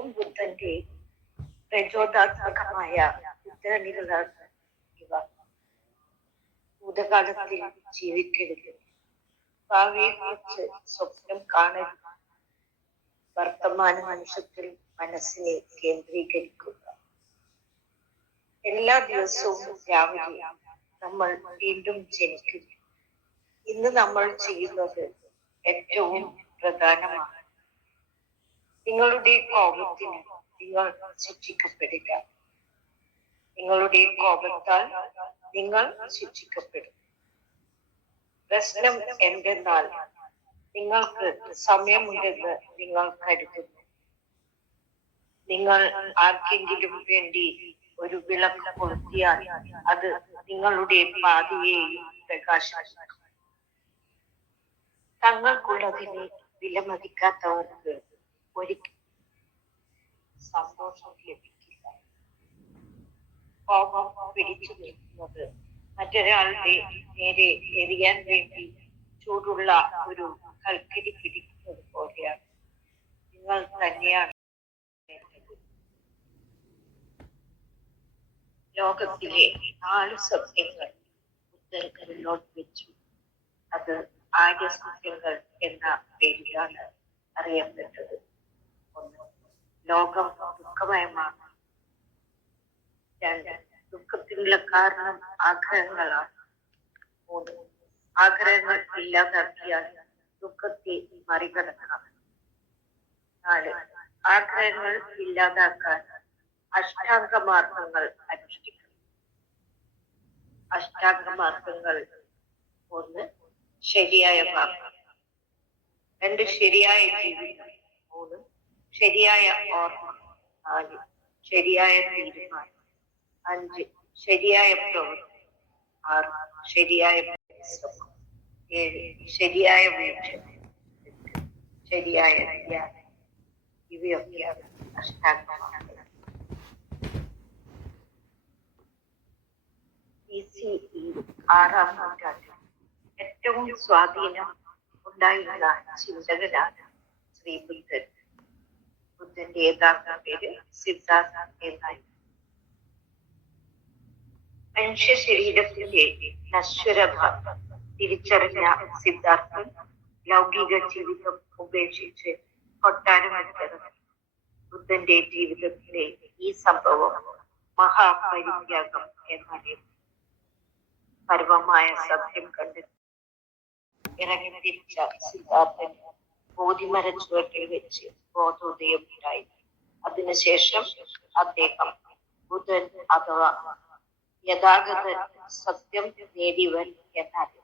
എല്ലാവർക്കും ബുദ്ധന്റെ പ്രചോദനാത്മകമായ ഉദ്ധരണികളാണ് ഇവ. ഭൂതകാലത്തിൽ ജീവിക്കരുത്, ഭാവിയെക്കുറിച്ച് സ്വപ്നം കാണരുത്, വർത്തമാന നിമിഷത്തിൽ മനസ്സിനെ കേന്ദ്രീകരിക്കുക. എല്ലാ ദിവസവും രാവിലെ നമ്മൾ വീണ്ടും ജനിക്കുന്നു. ഇന്ന് നമ്മൾ ചെയ്യുന്നത് ഏറ്റവും പ്രധാനമാണ്. നിങ്ങളുടെ കോപത്തിന് നിങ്ങൾ ശിക്ഷിക്കപ്പെടുക. നിങ്ങളുടെ കോപത്താൽ നിങ്ങൾ ശിക്ഷിക്കപ്പെടും. പ്രശ്നം എന്തെന്നാൽ നിങ്ങൾക്ക് സമയമുണ്ടെന്ന് നിങ്ങൾ കരുതുന്നു. നിങ്ങൾ ആർക്കെങ്കിലും വേണ്ടി ഒരു വിളക്ക് കൊളുത്തിയാൽ അത് നിങ്ങളുടെ പാതയെയും പ്രകാശിക്കും. തങ്ങൾക്കുള്ളതിനെ വിലമതിക്കാത്തവർക്ക് ഒരിക്കലും സന്തോഷം ലഭിക്കില്ല. കോപം പിടിച്ചു നിൽക്കുന്നത് മറ്റൊരാളുടെ നേരെ എറിയാൻ വേണ്ടി ചൂടുള്ള ഒരു കൽക്കരി പിടിക്കുന്നത് പോലെയാണ്. നിങ്ങൾ തന്നെയാണ് ലോകത്തിലെ 4 സത്യങ്ങൾ ബുദ്ധൻ മുന്നോട്ട് വെച്ചു. അത് ആര്യസത്യങ്ങൾ എന്ന പേരിലാണ് അറിയപ്പെട്ടത്. 1, ലോകം ദുഃഖമയമാണ്. 2, ദുഃഖത്തിനുള്ള കാരണം ആഗ്രഹങ്ങളാണ്. 3, ആഗ്രഹങ്ങൾ ഇല്ലാതാക്കിയാൽ ദുഃഖത്തെ മറികടക്കാം. 4, ആഗ്രഹങ്ങൾ ഇല്ലാതാക്കാൻ അഷ്ടാംഗമാർഗങ്ങൾ അനുഷ്ഠിക്കണം. അഷ്ടാംഗമാർഗങ്ങൾ: 1, ശരിയായ വാക്ക്. 2, ശരിയായ ജീവിതം. 3, ശരിയായ ഓർമ്മ. 4, ശരിയായ തീരുമാനം. 5, ശരിയായ പ്രവൃത്തി. 6, ശരിയായ പരിശ്രമം. 7, ശരിയായ വീക്ഷണം. 8, ശരിയായ ധ്യാനം. ഇവയൊക്കെയാണ് അഷ്ടാംഗമാർഗങ്ങൾ. BCE 6-ാം നൂറ്റാണ്ടിൽ ഏറ്റവും സ്വാധീനം ഉണ്ടായിരുന്ന ചിന്തകനാണ് ശ്രീ ബുദ്ധൻ. ബുദ്ധന്റെ യഥാർത്ഥ പേര് സിദ്ധാർത്ഥ എന്നായി. മനുഷ്യ ശരീരത്തിന്റെ നശ്വരത തിരിച്ചറിഞ്ഞ സിദ്ധാർത്ഥൻ ലൗകിക ജീവിതം ഉപേക്ഷിച്ച് കൊട്ടാരമെടുത്തിറങ്ങി. ബുദ്ധന്റെ ജീവിതത്തിലെ ഈ സംഭവം മഹാപരിത്യാഗം എന്നറിയപ്പെട്ടു. പരമമായ സത്യം കണ്ട് ഇറങ്ങി തിരിച്ച സിദ്ധാർത്ഥൻ ബോധിമര ചുവട്ടിൽ വെച്ച് ബോധോദയം ഉണ്ടായി. അതിനുശേഷം അദ്ദേഹം ബുദ്ധൻ അഥവാ യഥാഗത സത്യം നേടിയവൻ എന്നറിയപ്പെട്ടു.